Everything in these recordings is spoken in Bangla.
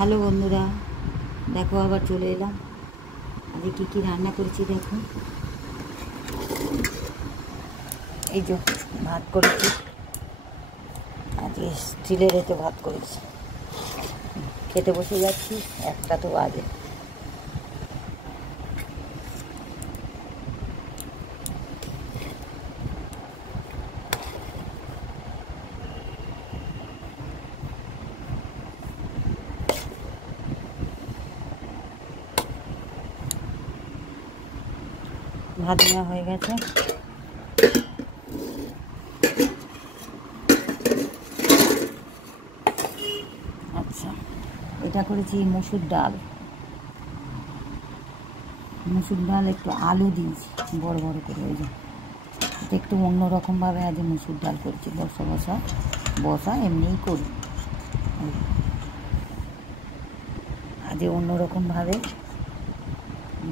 হ্যালো বন্ধুরা, দেখো আবার চলে এলাম। আজকে কী কী রান্না করেছি দেখো। এই যে ভাত করেছি, আজকে স্টিলের এতে ভাত করেছি। খেতে বসে যাচ্ছি, একটা তো বাজে। ভাত নেওয়া হয়ে গেছে। আচ্ছা, এটা করেছি মসুর ডাল। মসুর ডাল একটু আলু দিয়েছি বড় বড় করে। ওই যে এটা একটু অন্যরকমভাবে আজ মসুর ডাল করেছি। বসা এমনিই করি, আজ অন্যরকমভাবে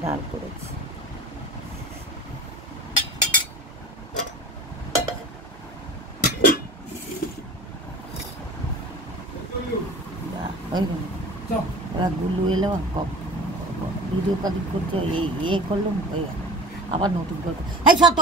ডাল করেছি। ওরা গুল্লু এলো, ভিডিও কলিং করছে, এই করলো, আবার নতুন করতে। এই শত